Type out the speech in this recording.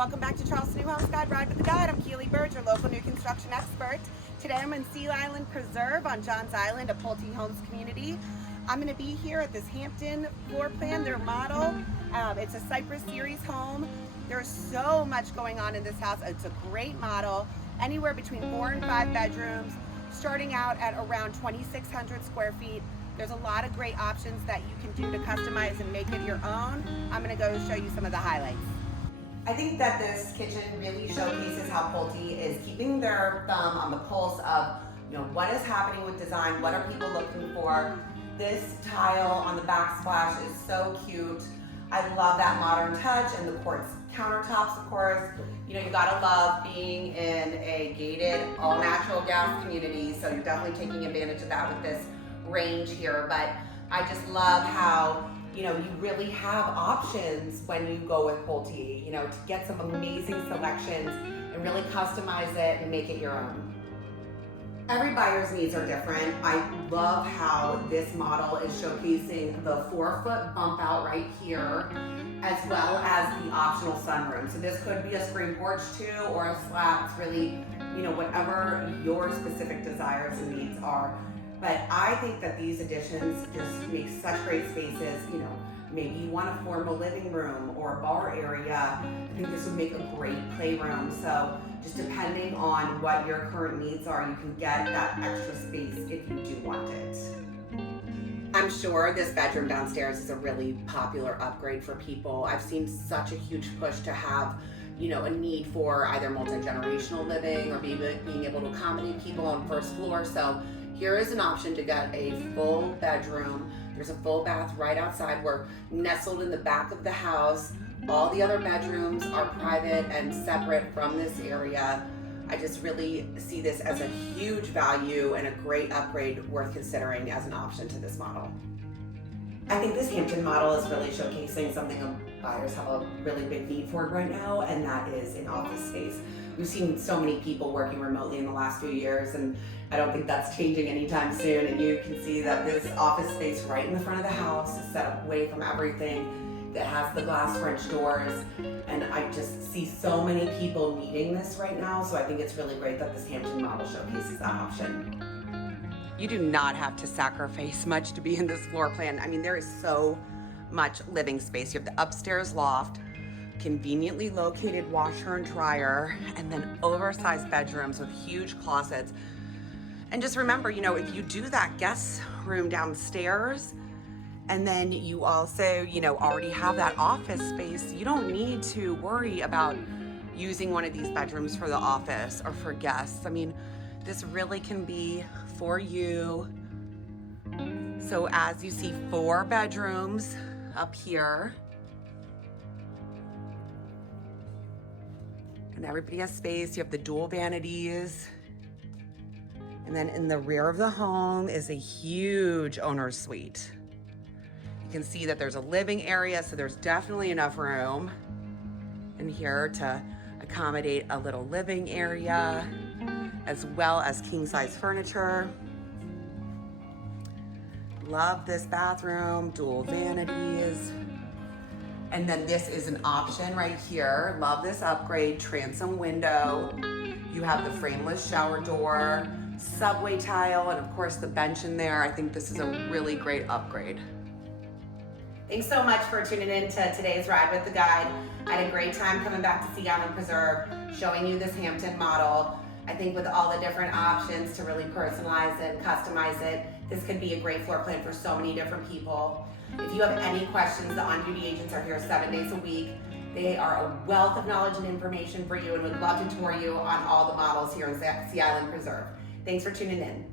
Welcome back to Charleston New Homes Guide Ride with the Guide. I'm Keely Burd, your local new construction expert. Today I'm in Sea Island Preserve on Johns Island, a Pulte Homes community. I'm going to be here at this Hampton floor plan, their model. It's a Cypress series home. There's so much going on in this house. It's a great model, anywhere between 4 and 5 bedrooms, starting out at around 2,600 square feet. There's a lot of great options that you can do to customize and make it your own. I'm going to go show you some of the highlights. I think that this kitchen really showcases how Pulte is keeping their thumb on the pulse of, what is happening with design, what are people looking for. This tile on the backsplash is so cute. I love that modern touch and the quartz countertops, of course. You gotta love being in a gated, all natural gas community, so you're definitely taking advantage of that with this range here. But I just love how you really have options when you go with Pulte, to get some amazing selections and really customize it and make it your own. Every buyer's needs are different. I love how this model is showcasing the 4-foot bump out right here, as well as the optional sunroom. So this could be a screen porch too, or a slab. It's really, whatever your specific desires and needs are. But I think that these additions just make such great spaces. Maybe you want a formal living room or a bar area. I think this would make a great playroom. So just depending on what your current needs are, you can get that extra space if you do want it. I'm sure this bedroom downstairs is a really popular upgrade for people. I've seen such a huge push to have a need for either multi-generational living or being able to accommodate people on first floor. So here is an option to get a full bedroom. There's a full bath right outside. We're nestled in the back of the house. All the other bedrooms are private and separate from this area. I just really see this as a huge value and a great upgrade worth considering as an option to this model. I think this Hampton model is really showcasing something buyers have a really big need for right now, and that is an office space. We've seen so many people working remotely in the last few years, and I don't think that's changing anytime soon. And you can see that this office space right in the front of the house is set up away from everything, that has the glass French doors, and I just see so many people needing this right now. So I think it's really great that this Hampton model showcases that option. You do not have to sacrifice much to be in this floor plan. I mean, there is so much living space. You have the upstairs loft, conveniently located washer and dryer, and then oversized bedrooms with huge closets. And just remember, if you do that guest room downstairs, and then you also, already have that office space, you don't need to worry about using one of these bedrooms for the office or for guests. I mean, this really can be for you. So as you see, 4 bedrooms up here. And everybody has space. You have the dual vanities. And then in the rear of the home is a huge owner's suite. You can see that there's a living area, so there's definitely enough room in here to accommodate a little living area, as well as king-size furniture. Love this bathroom, dual vanities. And then this is an option right here. Love this upgrade, transom window. You have the frameless shower door, subway tile, and of course the bench in there. I think this is a really great upgrade. Thanks so much for tuning in to today's Ride with the Guide. I had a great time coming back to Sea Island Preserve, showing you this Hampton model. I think with all the different options to really personalize it, customize it, this could be a great floor plan for so many different people. If you have any questions, the on-duty agents are here 7 days a week. They are a wealth of knowledge and information for you, and would love to tour you on all the models here in Sea Island Preserve. Thanks for tuning in.